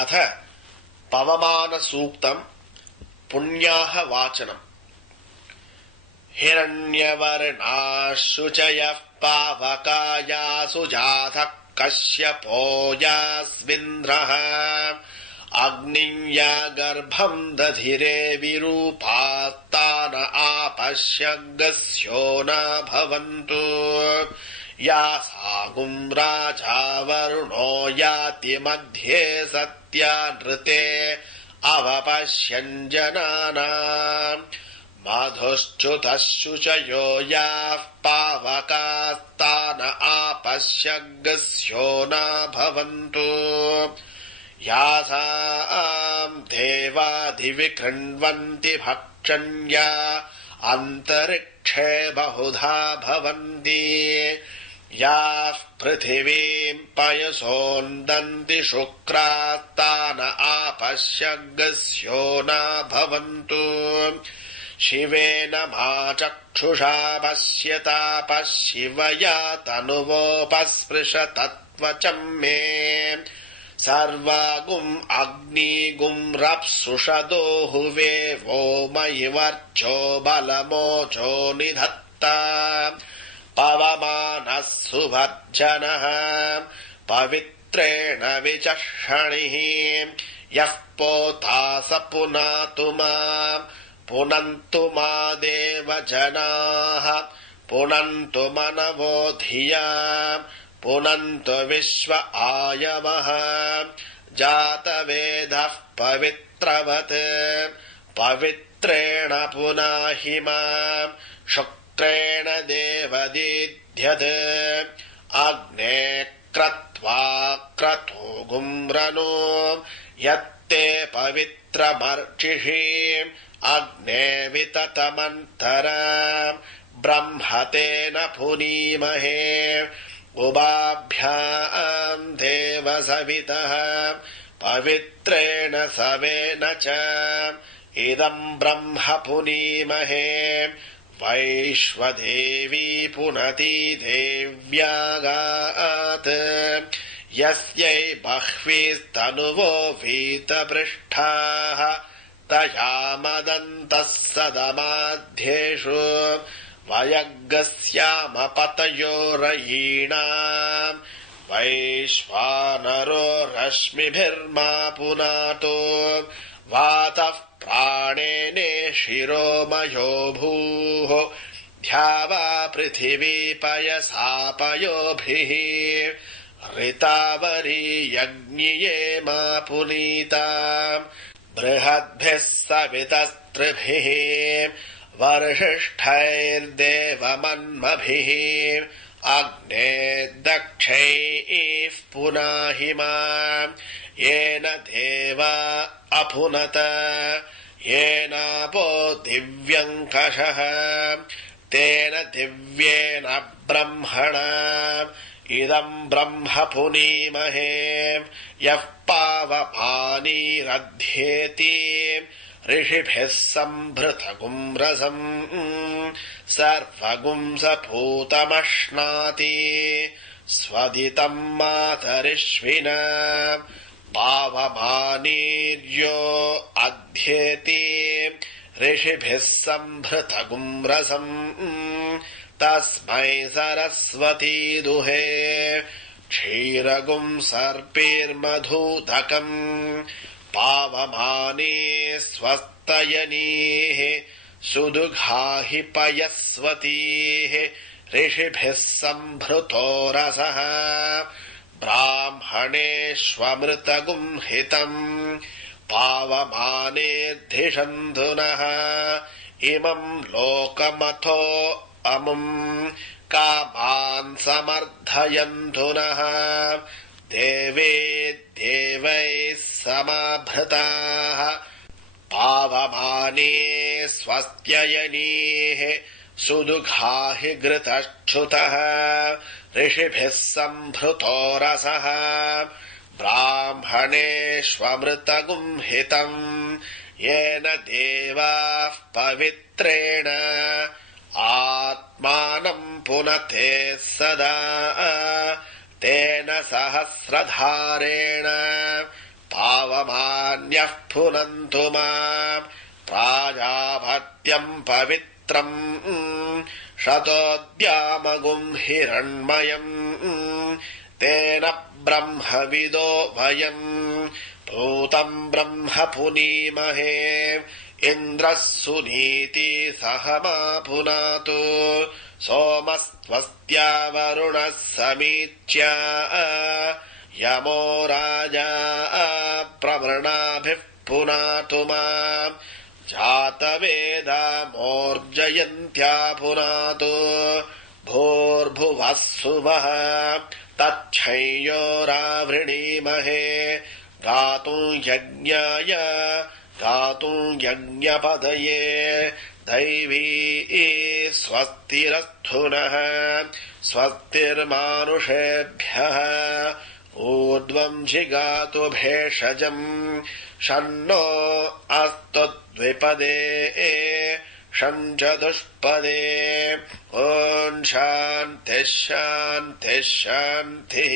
अथ पवमानसूक्तम् पुण्याः वाचनम्। हिरण्यवर्णाः शुचयः पावकायासु जातः कश्यपो यास्मिन्द्रः अग्निया गर्भम् दधिरे विरूपास्तान आपश्यगस्यो न भवन्तु यासागुम् राजा वरुणो याति मध्ये सत्या नृते अवपश्यञ्जनानाम् मधुश्च्युतः शुचयो याः पावकास्तान आपश्यगस्यो न भवन्तु यासाम् देवाधिविकृण्वन्ति भक्षण्या अन्तरिक्षे बहुधा भवन्ति याः पृथिवीम् पयसोन्दन्ति शुक्रास्तान आपश्यगस्यो न भवन्तु शिवेन मा चक्षुषा पश्यतापः शिवया तनुवोपस्पृशतत्वचम् मे सर्वागुम् अग्निगुम् रप्सुषदो हुवे वो मयि वर्चो बलमोचो निधत्ता पवमानः सुवर्जनः पवित्रेण विचक्षणिः यः पोता स पुनातु माम् पुनन्तु मा देवजनाः पुनन्तु मनवो धिया पुनन्तु विश्व आयवः जातवेदः पवित्रवत् पवित्रेण पुनाहि माम् शुक्रेण देवदीध्यत् अग्ने क्रत्वा क्रतुगुम्रनो यत्ते पवित्रमर्चिषि अग्ने विततमन्तर ब्रह्मतेन पुनीमहे उभाभ्याम् देवसवितः पवित्रेण सवेन च इदम् ब्रह्म पुनीमहे वैश्वदेवी पुनती देव्यागात् यस्यै बह्वीस्तनुवो वीतपृष्ठाः तया मदन्तः सदमाध्येषु वयग्गस्यामपतयोरयीणाम् वैश्वानरो रश्मिभिर्मा पुनातो वातः प्राणेने शिरोमयो भूः ध्यावा पृथिवी पयसापयोभिः ऋतावरी यज्ञिये मा पुनीता बृहद्भिः सवितस्त्रिभिः वर्षिष्ठैर्देवमन्मभिः अग्ने दक्षैः पुनाहि माम् येन देवा अपुनत येनापो दिव्यङ्कषः तेन दिव्येन ब्रह्मणा इदम् ब्रह्म पुनीमहे यः पावमानीरध्येति ऋषिभिः सम्भृतगुम् रसम् सर्वगुम् सपूतमश्नाति स्वदितम् मातरिष्विन पावमानीर्यो अध्येति ऋषिभिः सम्भृतगुम् रसम् तस्मै सरस्वती दुहे क्षीरगुम् सर्पिर्मधूदकम् पावमाने स्वस्तयनीः सुदुघाहि पयस्वतीः ऋषिभिः सम्भृतो रसः ब्राह्मणेष्वमृतगुम् हितम् पावमानेऽधिषन्तु नः इमम् लोकमथो अमुम् कामान् समर्थयन्तु नः देवे देवैः समाभृताः पावमाने स्वस्त्ययनीः सुदुघाहि घृतच्छुतः ऋषिभिः सम्भृतो रसः ब्राह्मणेष्वमृतगुम् हितम् येन देवाः पवित्रेण आत्मानम् पुनते सदा तेन सहस्रधारेण पाव पवमान्यः पुनन्तु माम् प्राजापत्यम् पवित्रम् शतोद्यामगुम् हिरण्मयम् तेन ब्रह्मविदो वयम् भूतम् ब्रह्म पुनीमहे इन्द्रः सुनीति सह मा पुनातु सोमस्त्वस्त्या वरुणः समीच्य यमो राजा प्रवृणाभिः पुनातु माम् जातवेदा मोर्जयन्त्या पुनातु भूर्भुवः सुवः तच्छंयोरावृणीमहे गातुम् यज्ञाय गातुम् यज्ञपदये दैवी स्वस्तिरस्तु नः स्वस्तिर्मानुषेभ्यः ऊर्ध्वम् जिगातु भेषजम् शन्नो अस्तु द्विपदे चतुष्पदे ॐ शान्तिः शान्तिः शान्तिः।